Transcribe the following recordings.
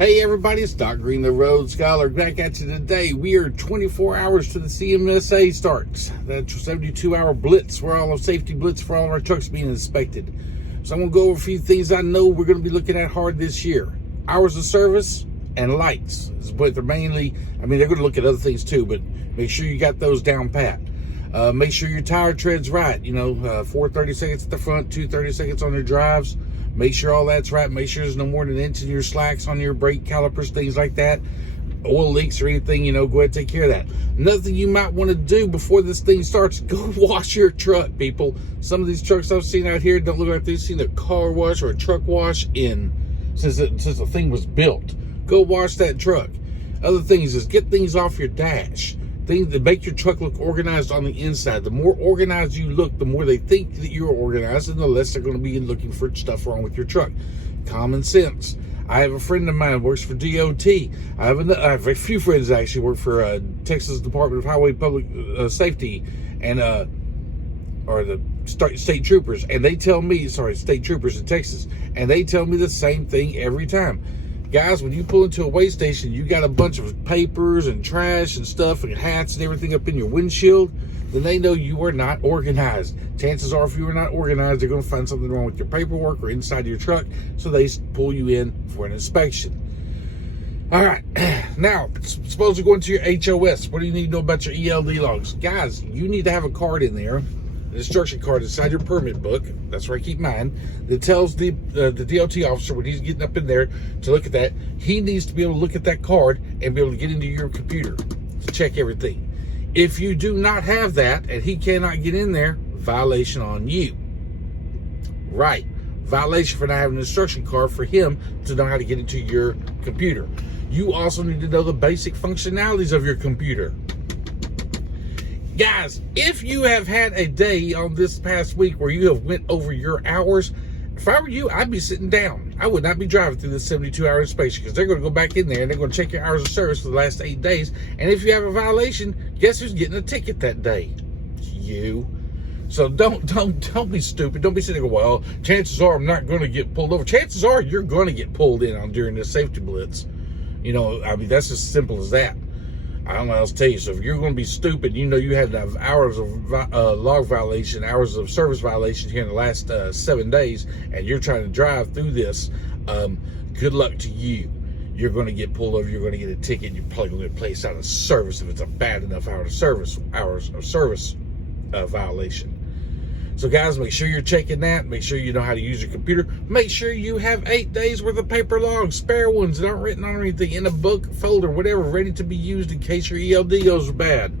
Hey everybody, it's Doc Green, the Road Scholar, back at you today. We are 24 hours to the CMSA starts. That's a 72-hour blitz, where all of safety blitz for all of our trucks being inspected. So I'm going to go over a few things I know we're going to be looking at hard this year. Hours of service and lights is what they're mainly, they're going to look at other things too, but make sure you got those down pat. Make sure your tire tread's right. 4 30 seconds at the front, 2 30 seconds on your drives. Make sure all that's right. Make sure there's no more than an inch in your slacks on your brake calipers, things like that. Oil leaks or anything, go ahead and take care of that. Another thing you might want to do before this thing starts, go wash your truck, people. Some of these trucks I've seen out here don't look like they've seen a car wash or a truck wash since the thing was built. Go wash that truck. Other things is get things off your dash. Things that make your truck look organized on the inside. The more organized you look, the more they think that you're organized, and the less they're going to be looking for stuff wrong with your truck. Common sense. I have a friend of mine who works for DOT. I have a few friends that actually work for Texas Department of Highway Public Safety and or the state troopers, and they tell me, state troopers in Texas, and they tell me the same thing every time. Guys, when you pull into a weigh station, you got a bunch of papers and trash and stuff and hats and everything up in your windshield, then they know you are not organized. Chances are, if you are not organized, they're going to find something wrong with your paperwork or inside your truck, so they pull you in for an inspection. All right, now, suppose you're going to your HOS. What do you need to know about your ELD logs? Guys, you need to have a card in there, an instruction card inside your permit book, that's where I keep mine, that tells the DOT officer when he's getting up in there to look at that, he needs to be able to look at that card and be able to get into your computer to check everything. If you do not have that and he cannot get in there, violation on you. Right, violation for not having an instruction card for him to know how to get into your computer. You also need to know the basic functionalities of your computer. Guys, if you have had a day on this past week where you have went over your hours, if I were you, I'd be sitting down. I would not be driving through this 72-hour inspection, because they're going to go back in there and they're going to check your hours of service for the last 8 days. And if you have a violation, guess who's getting a ticket that day? You. So don't be stupid. Don't be sitting there going, well, chances are I'm not going to get pulled over. Chances are you're going to get pulled in on during this safety blitz. That's as simple as that. I don't know what else to tell you. So if you're going to be stupid, you had hours of log violation, hours of service violation here in the last 7 days, and you're trying to drive through this, good luck to you. You're going to get pulled over. You're going to get a ticket. You're probably going to get placed out of service if it's a bad enough hours of service violation. So guys, make sure you're checking that. Make sure you know how to use your computer. Make sure you have 8 days worth of paper logs, spare ones that aren't written on anything, in a book, folder, whatever, ready to be used in case your ELD goes bad.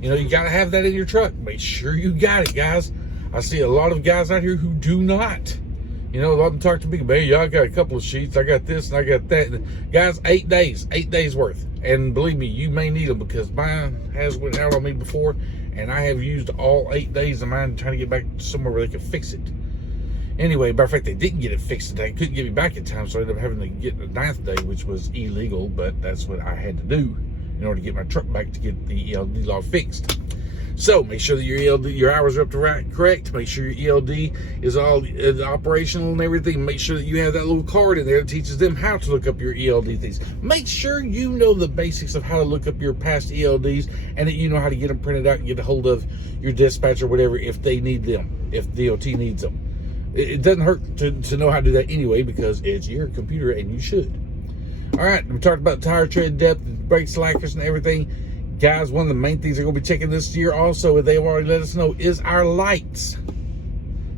You got to have that in your truck. Make sure you got it, guys. I see a lot of guys out here who do not. A lot of them talk to me, man, yeah, I got a couple of sheets. I got this and I got that. And guys, 8 days worth. And believe me, you may need them, because mine has went out on me before. And I have used all 8 days of mine trying to get back somewhere where they could fix it. Anyway, matter of fact, they didn't get it fixed. They couldn't get me back in time, so I ended up having to get the 9th day, which was illegal, but that's what I had to do in order to get my truck back to get the ELD log fixed. So make sure that your hours are up to correct. Make sure your ELD is all operational and everything. Make sure that you have that little card in there that teaches them how to look up your ELD things. Make sure you know the basics of how to look up your past ELDs, and that you know how to get them printed out and get a hold of your dispatcher or whatever if they need them, if DOT needs them. It doesn't hurt to know how to do that anyway, because it's your computer and you should. All right, we talked about tire tread depth, brake slackers and everything. Guys, one of the main things they're going to be checking this year also, they've already let us know, is our lights.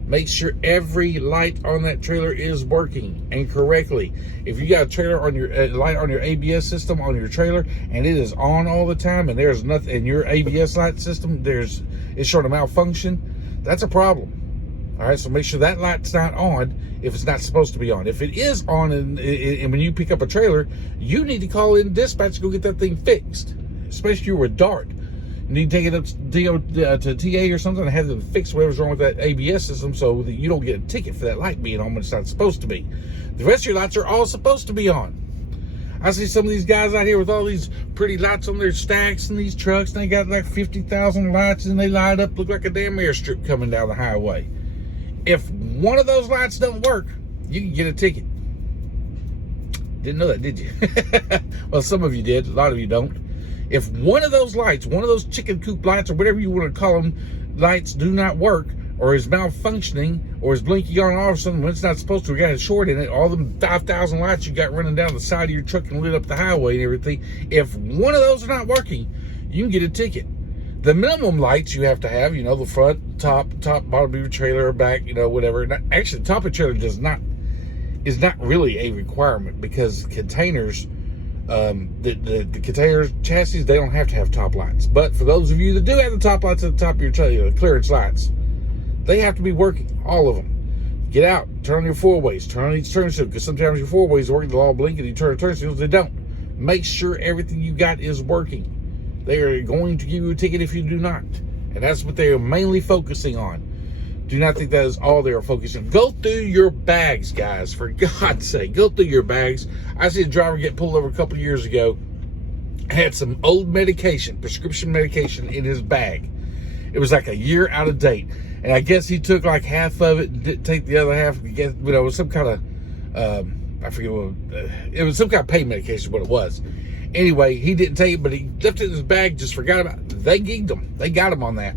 Make sure every light on that trailer is working and correctly. If you got a trailer on your light on your ABS system on your trailer and it is on all the time, and there's nothing in your ABS light system, it's showing a malfunction, that's a problem. All right, so make sure that light's not on if it's not supposed to be on. If it is on, and when you pick up a trailer, you need to call in dispatch to go get that thing fixed. Especially if you were a dart. You need to take it up to TA or something and have them fix whatever's wrong with that ABS system, so that you don't get a ticket for that light being on when it's not supposed to be. The rest of your lights are all supposed to be on. I see some of these guys out here with all these pretty lights on their stacks in these trucks, and they got like 50,000 lights, and they light up, look like a damn airstrip coming down the highway. If one of those lights don't work, you can get a ticket. Didn't know that, did you? Well, some of you did. A lot of you don't. If one of those lights, one of those chicken coop lights or whatever you want to call them, lights do not work or is malfunctioning or is blinking on or off something when it's not supposed to, we got a short in it, all them 5,000 lights you got running down the side of your truck and lit up the highway and everything, if one of those are not working, you can get a ticket. The minimum lights you have to have, you know, the front, top, bottom of your trailer or back, you know, whatever. Actually, the top of the trailer is not really a requirement because containers, the container chassis, they don't have to have top lights. But for those of you that do have the top lights at the top of your trailer, the clearance lights, they have to be working, all of them. Get out, turn on your four-ways, turn on each turn signal, because sometimes your four-ways work, they'll all blink and you turn turn signals, they don't. Make sure everything you got is working. They are going to give you a ticket if you do not. And that's what they are mainly focusing on. Do not think that is all they are focusing on. Go through your bags, guys. For God's sake, go through your bags. I see a driver get pulled over a couple of years ago. Had some old medication, prescription medication in his bag. It was like a year out of date. And I guess he took like half of it and didn't take the other half. You know, it was some kind of, I forget what, it was some kind of pain medication, what it was. Anyway, he didn't take it, but he left it in his bag, just forgot about it. They gigged him. They got him on that.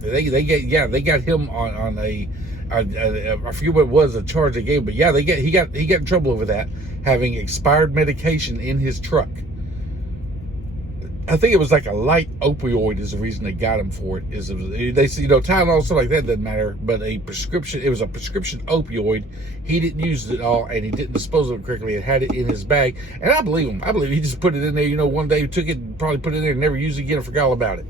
They got him on a I forget what it was, the charge they gave, but yeah, he got in trouble over that, having expired medication in his truck. I think it was like a light opioid is the reason they got him for it. They say, you know, Tylenol, stuff like that doesn't matter, but it was a prescription opioid. He didn't use it all, and he didn't dispose of it correctly and had it in his bag. And I believe him. I believe he just put it in there. You know, one day he took it and probably put it in there and never used it again and forgot all about it.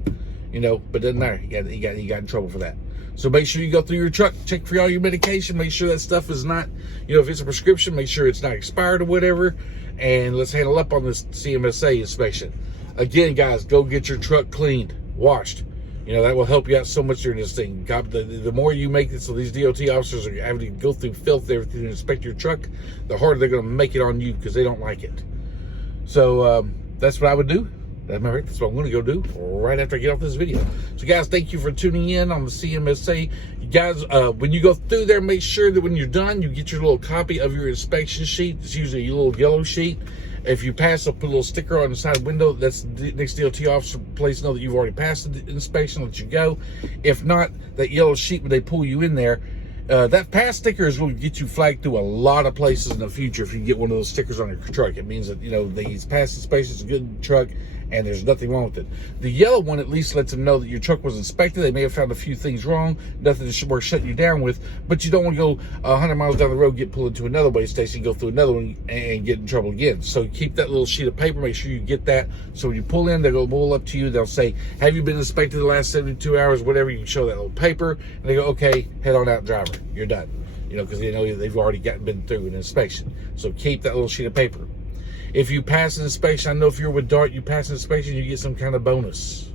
You know, but it doesn't matter. He got in trouble for that. So make sure you go through your truck, check for all your medication, make sure that stuff is not, you know, if it's a prescription, make sure it's not expired or whatever. And let's handle up on this CMSA inspection. Again, guys, go get your truck cleaned, washed. You know, that will help you out so much during this thing. The more you make it so these DOT officers are having to go through filth and everything to inspect your truck, the harder they're going to make it on you because they don't like it. So that's what I would do. That's what I'm going to go do right after I get off this video. So, guys, thank you for tuning in on the CMSA. You guys, when you go through there, make sure that when you're done, you get your little copy of your inspection sheet. It's usually a little yellow sheet. If you pass, they'll put a little sticker on the side window. That's the next DOT officer place know that you've already passed the inspection, let you go. If not, that yellow sheet, when they pull you in there, that pass sticker is going to get you flagged through a lot of places in the future if you get one of those stickers on your truck. It means that, you know, these pass inspection is a good truck and there's nothing wrong with it. The yellow one at least lets them know that your truck was inspected. They may have found a few things wrong, nothing worth shutting you down with, but you don't want to go 100 miles down the road, get pulled into another way station, go through another one and get in trouble again. So keep that little sheet of paper, make sure you get that. So when you pull in, they'll go roll up to you. They'll say, have you been inspected the last 72 hours, whatever. You can show that little paper and they go, okay, head on out, driver, you're done. You know, because they know they've already been through an inspection. So keep that little sheet of paper. If you pass an inspection, I know if you're with DART, you pass an inspection, you get some kind of bonus.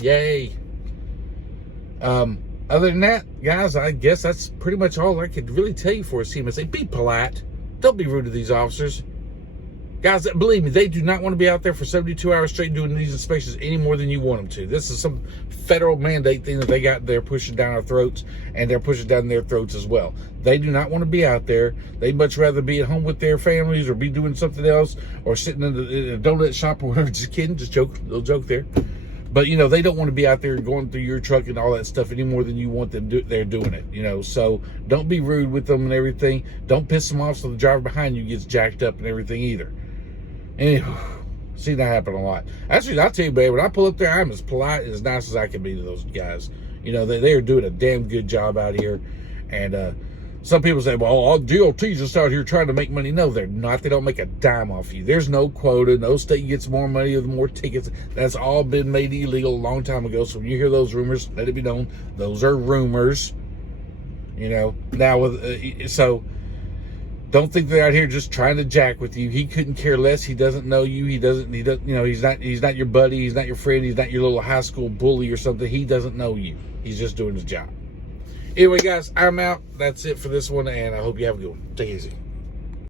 Yay. Other than that, guys, I guess that's pretty much all I could really tell you for a CMSA. Be polite. Don't be rude to these officers. Guys, believe me, they do not want to be out there for 72 hours straight doing these inspections any more than you want them to. This is some federal mandate thing that they got there pushing down our throats, and they're pushing down their throats as well. They do not want to be out there. They'd much rather be at home with their families or be doing something else or sitting in a donut shop or whatever. Just kidding, just joke, little joke there. But, you know, they don't want to be out there going through your truck and all that stuff any more than you want them they're doing it, you know. So don't be rude with them and everything. Don't piss them off so the driver behind you gets jacked up and everything either. Anyway, see that happen a lot. Actually, I'll tell you, babe, when I pull up there, I'm as polite and as nice as I can be to those guys. You know, they are doing a damn good job out here. And some people say, well, all DOT's just out here trying to make money. No, they're not. They don't make a dime off you. There's no quota. No state gets more money or more tickets. That's all been made illegal a long time ago. So when you hear those rumors, let it be known, those are rumors. You know, now with so don't think they're out here just trying to jack with you. He couldn't care less. He doesn't know you. He doesn't, you know, he's not your buddy. He's not your friend. He's not your little high school bully or something. He doesn't know you. He's just doing his job. Anyway, guys, I'm out. That's it for this one, and I hope you have a good one. Take it easy.